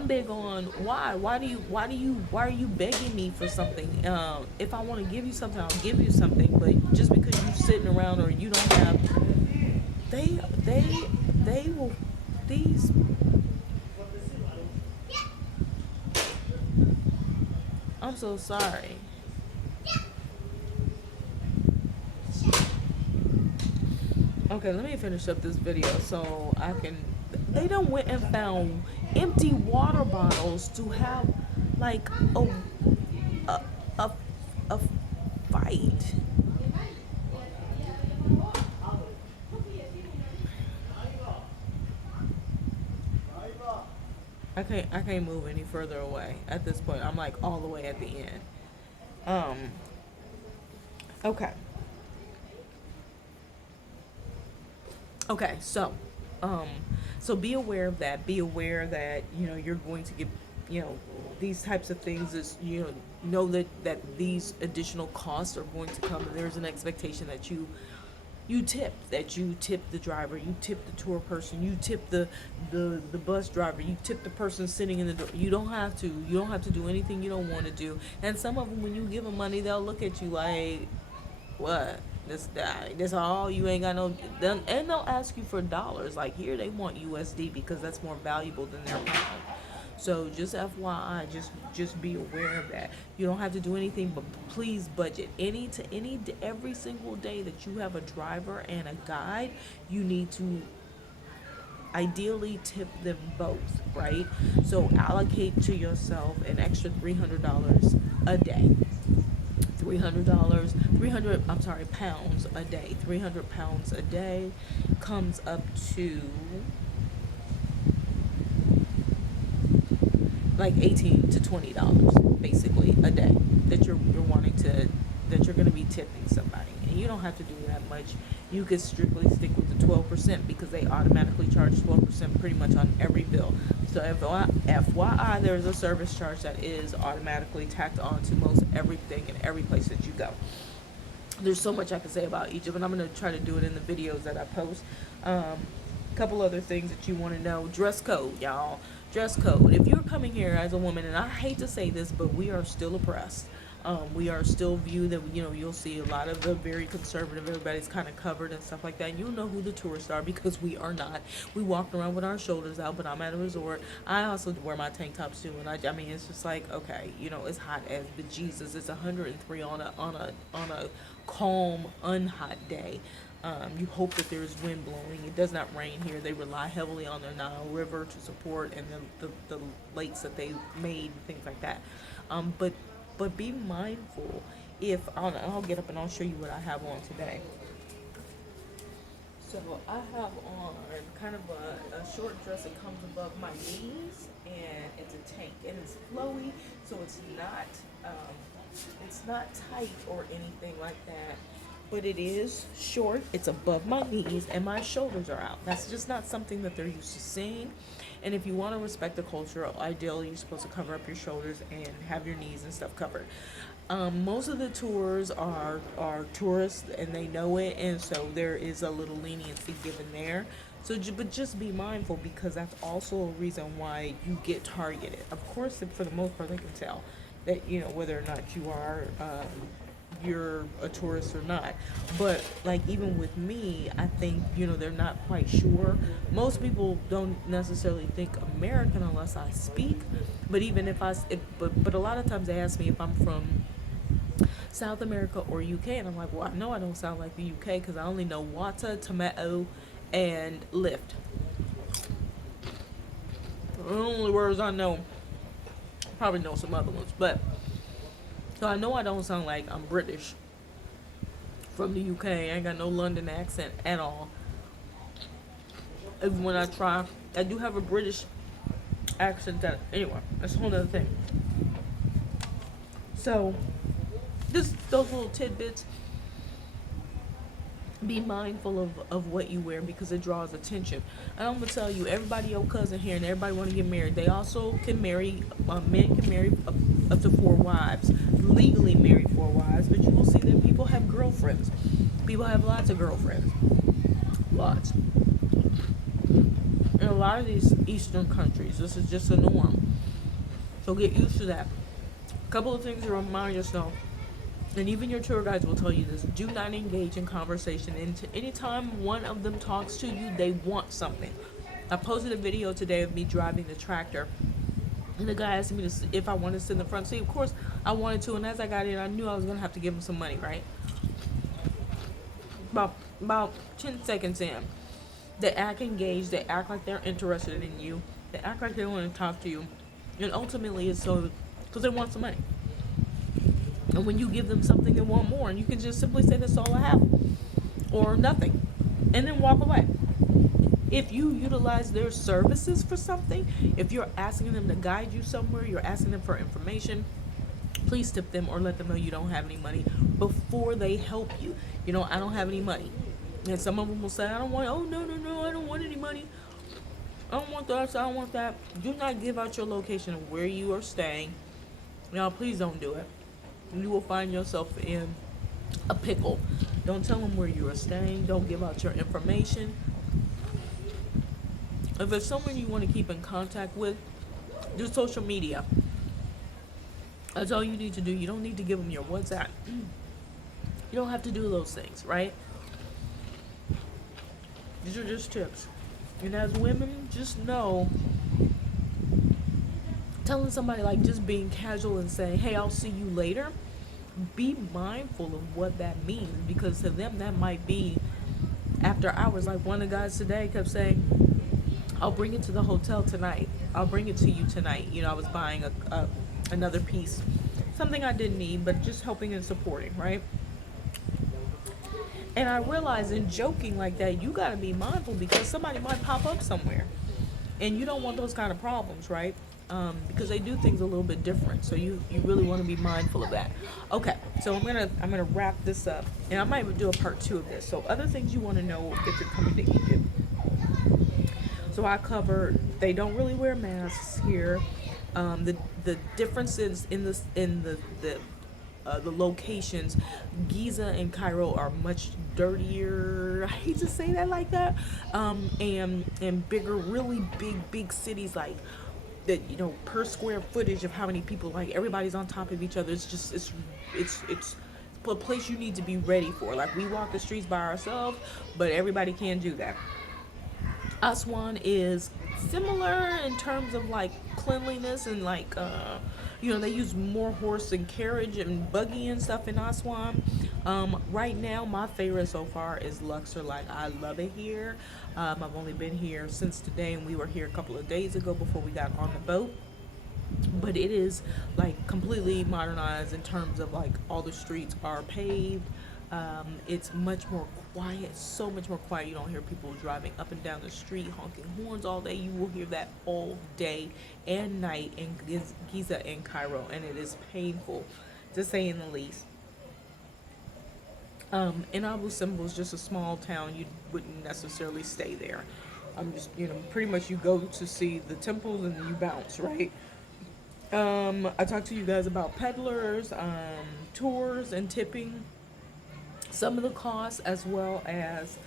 big on why. Why are you begging me for something? If I want to give you something, I'll give you something. But just because you're sitting around or you don't have they they they will these I'm so sorry. Okay, let me finish up this video so I can. They done went and found empty water bottles to have like a a, a fight. I can't move any further away at this point. I'm like all the way at the end. Um. Okay. Okay. Um, so be aware of that. Be aware that you're going to get these types of things. Is know that these additional costs are going to come, and there's an expectation that you tip the driver, you tip the tour person, you tip the bus driver, you tip the person sitting in the door. You don't have to do anything you don't want to do. And some of them, when you give them money, they'll look at you like, what, this all, you ain't got no. And they'll ask you for dollars. Like here they want USD because that's more valuable than their pound. So just FYI, just be aware of that. You don't have to do anything, but please budget. Every single day that you have a driver and a guide, you need to ideally tip them both, right? So allocate to yourself an extra $300 a day. Pounds a day. 300 pounds a day comes up to like $18 to $20 basically a day that you're wanting to that you're going to be tipping somebody. And you don't have to do that much. You could strictly stick with the 12% because they automatically charge 12% pretty much on every bill. So FYI, there's a service charge that is automatically tacked on to most everything and every place that you go. There's so much I can say about Egypt, and I'm going to try to do it in the videos that I post. Couple other things that you want to know. Dress code, y'all. Dress code. If you're coming here as a woman, and I hate to say this, but we are still oppressed. We are still viewed that, you'll see a lot of the very conservative, everybody's kind of covered and stuff like that. You'll know who the tourists are because we are not. We walk around with our shoulders out, but I'm at a resort. I also wear my tank tops too, and I mean, it's just like, okay, it's hot as bejesus. It's 103 on a calm, unhot day. You hope that there's wind blowing. It does not rain here. They rely heavily on their Nile River to support, and then the lakes that they made, things like that. But be mindful. If I'll get up and I'll show you what I have on today. So I have on kind of a short dress that comes above my knees, and it's a tank, and it's flowy, so it's not tight or anything like that. But it is short, it's above my knees, and my shoulders are out. That's just not something that they're used to seeing. And if you want to respect the culture, ideally you're supposed to cover up your shoulders and have your knees and stuff covered. Most of the tours are tourists, and they know it, and so there is a little leniency given there. So, but just be mindful, because that's also a reason why you get targeted. Of course, for the most part, they can tell that, whether or not you're a tourist or not. But like, even with me, I think they're not quite sure. Most people don't necessarily think American unless I speak. But even but a lot of times they ask me if I'm from South America or UK, and I'm like, well, I know I don't sound like the UK because I only know Wata, Tomato, and Lift. The only words I know. Probably know some other ones, but so I know I don't sound like I'm British from the UK. I ain't got no London accent at all. Even when I try, I do have a British accent. Anyway, that's a whole other thing. So, just those little tidbits. Be mindful of what you wear, because it draws attention. And I'm gonna tell you, everybody your cousin here and everybody want to get married. They also can marry. Men can marry up to 4 wives, legally marry 4 wives. But you will see that people have girlfriends. People have lots of girlfriends, lots. In a lot of these Eastern countries, this is just a norm. So get used to that. A couple of things to remind yourself. and even your tour guides will tell you this, do not engage in conversation. And anytime one of them talks to you, they want something. I posted a video today of me driving the tractor, and the guy asked me if I wanted to sit in the front seat. Of course, I wanted to, and as I got in, I knew I was going to have to give him some money, right? About 10 seconds in, they act engaged, they act like they're interested in you, they act like they want to talk to you, and ultimately it's so because they want some money. And when you give them something, they want more, and you can just simply say, that's all I have, or nothing, and then walk away. If you utilize their services for something, if you're asking them to guide you somewhere, you're asking them for information, please tip them or let them know you don't have any money before they help you. You know, I don't have any money. And some of them will say, I don't want, oh, no, I don't want any money. I don't want that, I don't want that. Do not give out your location of where you are staying. Now, please don't do it. You will find yourself in a pickle. Don't tell them where you are staying. Don't give out your information. If there's someone you want to keep in contact with, do social media. That's all you need to do. You don't need to give them your WhatsApp. You don't have to do those things, right? These are just tips. And as women, just know, telling somebody, like, just being casual and saying, hey, I'll see you later, be mindful of what that means, because to them that might be after hours. Like one of the guys today kept saying, I'll bring it to the hotel tonight, I'll bring it to you tonight. You know, I was buying another piece, something I didn't need, but just helping and supporting, right? And I realized in joking like that, you got to be mindful, because somebody might pop up somewhere, and you don't want those kind of problems, right? Because they do things a little bit different, so you really want to be mindful of that. Okay, so I'm gonna wrap this up, and I might do a part 2 of this. So other things you want to know if you're coming to Egypt. So I covered, they don't really wear masks here. The differences in the locations, Giza and Cairo are much dirtier. I hate to say that like that. And bigger, really big cities, like that, you know, per square footage of how many people, like everybody's on top of each other. It's just it's a place you need to be ready for. Like, we walk the streets by ourselves, but everybody can't do that. Aswan is similar in terms of like cleanliness and like you know, they use more horse and carriage and buggy and stuff in Aswan. Right now, my favorite so far is Luxor. Like, I love it here. I've only been here since today, and we were here a couple of days ago before we got on the boat. But it is like completely modernized in terms of like all the streets are paved. It's much more quiet, so much more quiet. You don't hear people driving up and down the street honking horns all day. You will hear that all day and night in Giza and Cairo, and it is painful, to say in the least. And Abu Simbel is just a small town. You wouldn't necessarily stay there. I'm just, you know, pretty much you go to see the temples and you bounce, right? I talked to you guys about peddlers, tours, and tipping. Some of the costs, as well as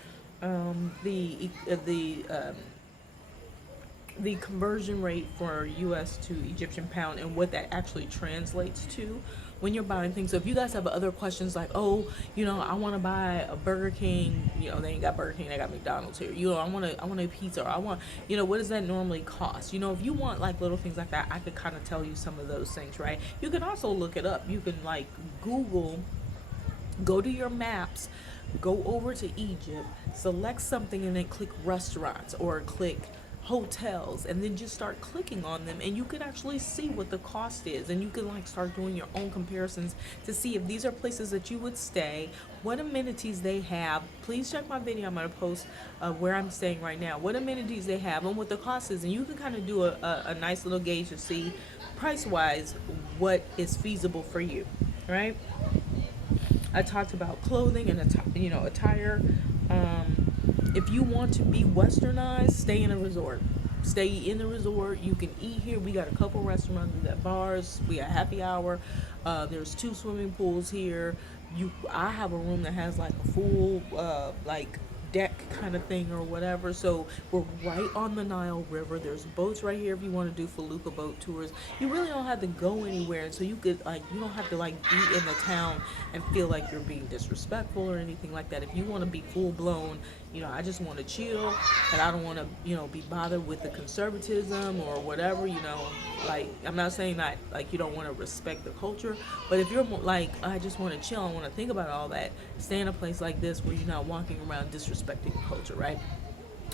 the conversion rate for U.S. to Egyptian pound, and what that actually translates to when you're buying things. So if you guys have other questions, like, oh, you know, I want to buy a Burger King, you know, they ain't got Burger King, they got McDonald's here. You know, I want a pizza, or I want, you know, what does that normally cost? You know, if you want like little things like that, I could kind of tell you some of those things, right? You can also look it up. You can like Google. Go to your maps, go over to Egypt, select something, and then click restaurants or click hotels, and then just start clicking on them, and you can actually see what the cost is, and you can like start doing your own comparisons to see if these are places that you would stay, what amenities they have. Please check my video. I'm going to post where I'm staying right now, what amenities they have and what the cost is, and you can kind of do a nice little gauge to see price wise what is feasible for you, right? I talked about clothing and attire. If you want to be westernized, stay in a resort. Stay in the resort. You can eat here. We got a couple restaurants. We got bars. We got happy hour. There's 2 swimming pools here. I have a room that has like a full like deck kind of thing or whatever. So we're right on the Nile River. There's boats right here if you want to do felucca boat tours. You really don't have to go anywhere, and so you could like you don't have to like be in the town and feel like you're being disrespectful or anything like that. If you want to be full blown, I just want to chill, and I don't want to be bothered with the conservatism or whatever. Like I'm not saying that like you don't want to respect the culture, but if you're like I just want to chill, I want to think about all that, stay in a place like this where you're not walking around disrespecting the culture, right?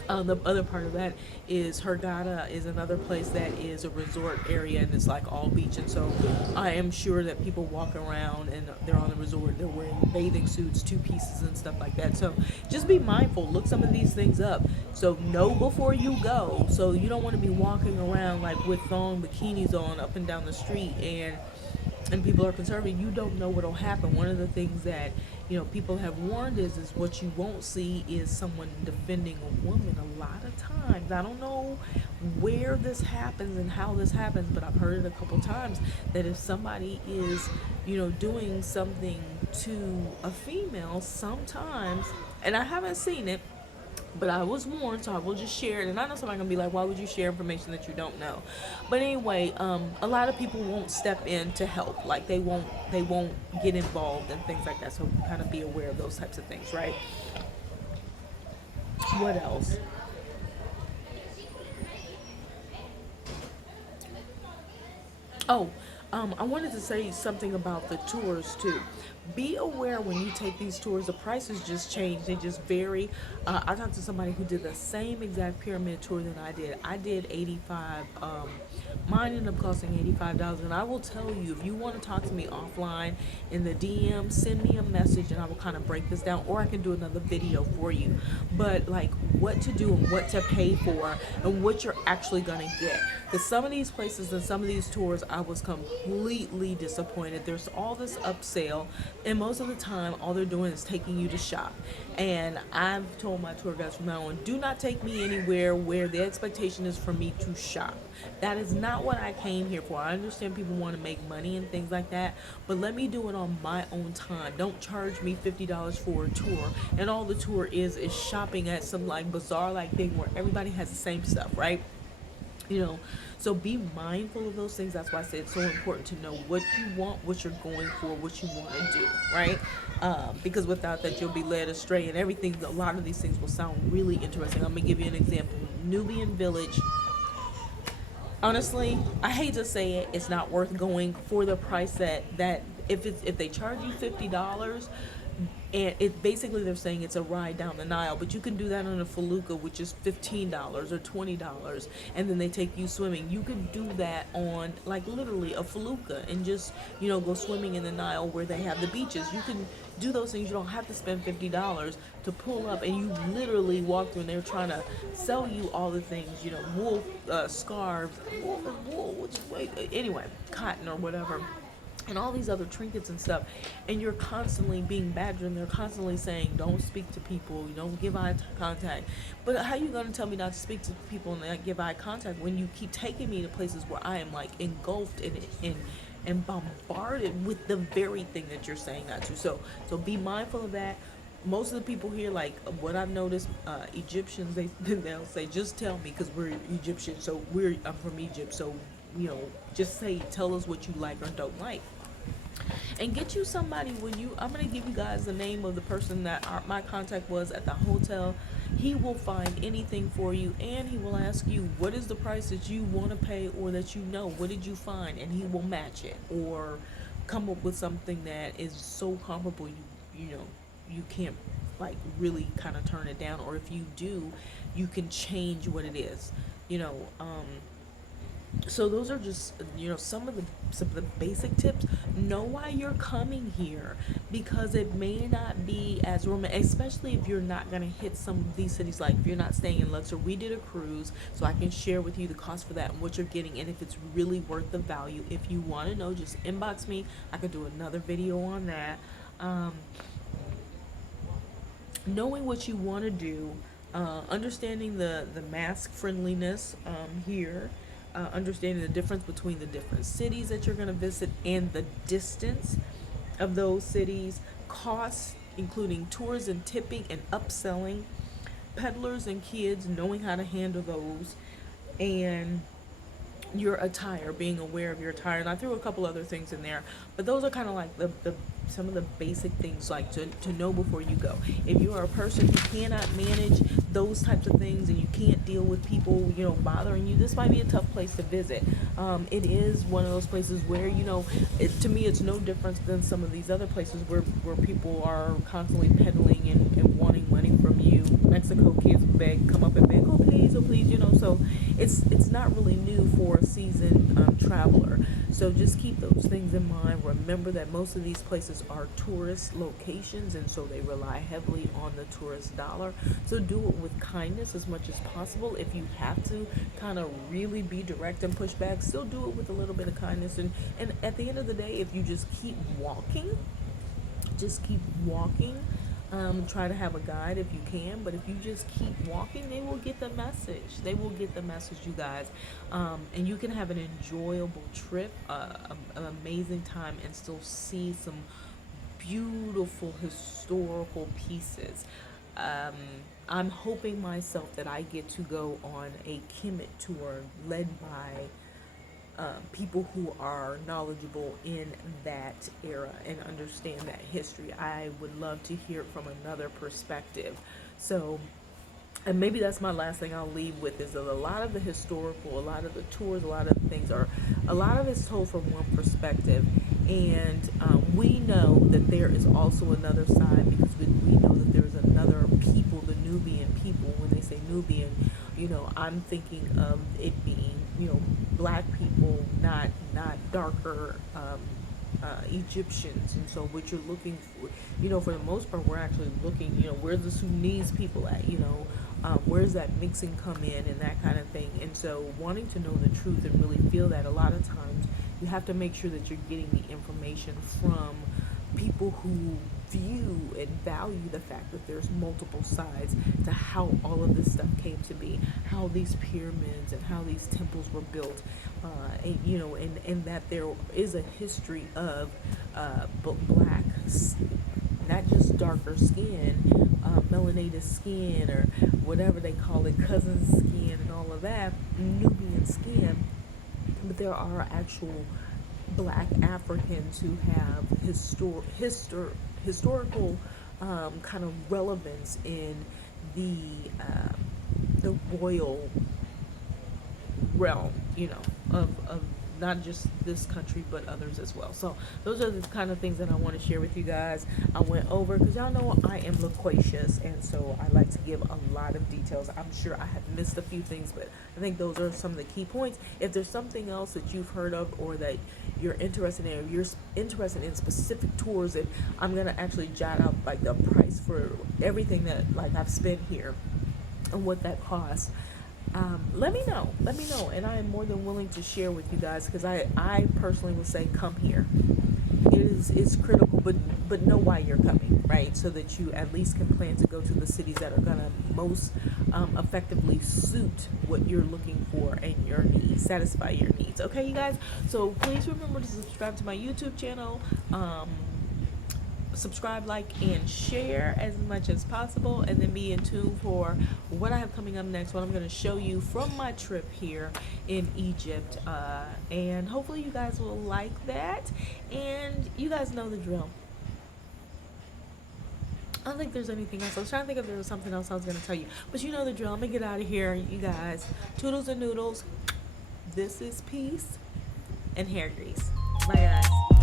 The other part of that is Hurghada is another place that is a resort area, and it's like all beach, and so I am sure that people walk around and they're on the resort, they're wearing bathing suits, two pieces and stuff like that. So just be mindful, look some of these things up, so know before you go. So you don't want to be walking around like with thong bikinis on up and down the street, and people are conservative. You don't know what'll happen. One of the things that people have warned is what you won't see is someone defending a woman. A lot of times, I don't know where this happens and how this happens, but I've heard it a couple times that if somebody is doing something to a female, sometimes, and I haven't seen it, but I was warned, so I will just share it. And I know somebody's gonna be like, why would you share information that you don't know? But anyway, a lot of people won't step in to help. Like they won't get involved and things like that. So kind of be aware of those types of things, right? What else? Oh, I wanted to say something about the tours too. Be aware when you take these tours, the prices just change, they just vary. I talked to somebody who did the same exact pyramid tour that I did. I did 85. Mine ended up costing $85, and I will tell you, if you want to talk to me offline in the DM, send me a message and I will kind of break this down, or I can do another video for you. But like what to do and what to pay for and what you're actually gonna get. Because some of these places and some of these tours, I was completely disappointed. There's all this upsell, and most of the time, all they're doing is taking you to shop. And I've told my tour guides from now on, do not take me anywhere where the expectation is for me to shop. That is not what I came here for. I understand people want to make money and things like that, but let me do it on my own time. Don't charge me $50 for a tour, and all the tour is shopping at some like bazaar like thing where everybody has the same stuff, right? So be mindful of those things. That's why I say it's so important to know what you want, what you're going for, what you want to do, right? Because without that, you'll be led astray, and everything. A lot of these things will sound really interesting. I'm gonna give you an example. Nubian Village. Honestly, I hate to say it, it's not worth going for the price that if they charge you $50. And it basically they're saying it's a ride down the Nile, but you can do that on a felucca, which is $15 or $20, and then they take you swimming. You could do that on like literally a felucca and just go swimming in the Nile where they have the beaches. You can do those things. You don't have to spend $50 to pull up, and you literally walk through, and they're trying to sell you all the things, wool, scarves, wool, anyway, cotton or whatever, and all these other trinkets and stuff, and you're constantly being badgered, and they're constantly saying don't speak to people, you don't give eye contact. But how are you going to tell me not to speak to people and not give eye contact when you keep taking me to places where I am like engulfed in it and bombarded with the very thing that you're saying not to? So be mindful of that. Most of the people here, like what I've noticed, Egyptians, they'll say just tell me, because we're Egyptian, so I'm from Egypt, so just tell us what you like or don't like. And get you somebody I'm going to give you guys the name of the person that my contact was at the hotel. He will find anything for you, and he will ask you what is the price that you want to pay, or that what did you find, and he will match it or come up with something that is so comparable you can't like really kind of turn it down, or if you do, you can change what it is. So those are just some of the basic tips. Know why you're coming here, because it may not be as romantic, especially if you're not going to hit some of these cities. Like if you're not staying in Luxor, we did a cruise, so I can share with you the cost for that and what you're getting, and if it's really worth the value. If you want to know, just inbox me. I could do another video on that. Knowing what you want to do, understanding the mask friendliness here, understanding the difference between the different cities that you're going to visit and the distance of those cities, costs including tours and tipping and upselling, peddlers and kids, knowing how to handle those, and your attire, being aware of your attire. And I threw a couple other things in there, but those are kind of like the some of the basic things, like to know before you go. If you are a person who cannot manage those types of things and you can't deal with people, bothering you, this might be a tough place to visit. It is one of those places where, to me, it's no different than some of these other places where people are constantly peddling and wanting money from you. Mexico, kids beg, come up and beg, oh please, so it's not really new for a seasoned traveler. So just keep those things in mind. Remember that most of these places are tourist locations, and so they rely heavily on the tourist dollar. So do it with kindness as much as possible. If you have to kind of really be direct and push back, still do it with a little bit of kindness. And at the end of the day, if you just keep walking, try to have a guide if you can, but if you just keep walking, they will get the message. They will get the message, you guys. And you can have an enjoyable trip, an amazing time, and still see some beautiful historical pieces. I'm hoping myself that I get to go on a Kemet tour led by people who are knowledgeable in that era and understand that history. I would love to hear it from another perspective. So, and maybe that's my last thing I'll leave with, is that a lot of the historical, a lot of the tours, a lot of the things a lot of it's told from one perspective. And we know that there is also another side, because we know that there's another people, the Nubian people. When they say Nubian, I'm thinking of it being, black people, not darker Egyptians. And so what you're looking for, for the most part, we're actually looking, where's the Sudanese people at, where's that mixing come in and that kind of thing. And so wanting to know the truth and really feel that, a lot of times you have to make sure that you're getting the information from people who view and value the fact that there's multiple sides to how all of this stuff came to be, how these pyramids and how these temples were built, and that there is a history of black, not just darker skin, melanated skin, or whatever they call it, cousin skin and all of that, Nubian skin. But there are actual black Africans who have historical kind of relevance in the royal realm, of not just this country but others as well. So those are the kind of things that I want to share with you guys. I went over because y'all know I am loquacious, and so I like to give a lot of details. I'm sure I have missed a few things, but I think those are some of the key points. If there's something else that you've heard of or that you're interested in, if you're interested in specific tours, that I'm gonna actually jot out like the price for everything that I've spent here and what that costs, let me know, and I am more than willing to share with you guys, because I personally would say come here. It's critical, but know why you're coming, right? So that you at least can plan to go to the cities that are gonna most effectively suit what you're looking for and your needs, satisfy your needs. Okay, you guys. So please remember to subscribe to my YouTube channel. Subscribe, like, and share as much as possible, and then be in tune for what I have coming up next, what I'm going to show you from my trip here in Egypt, and hopefully you guys will like that. And you guys know the drill. I don't think there's anything else. I was trying to think if there was something else I was going to tell you, but you know the drill. I'm going to get out of here, you guys. Toodles and noodles. This is peace and hair grease. Bye, guys.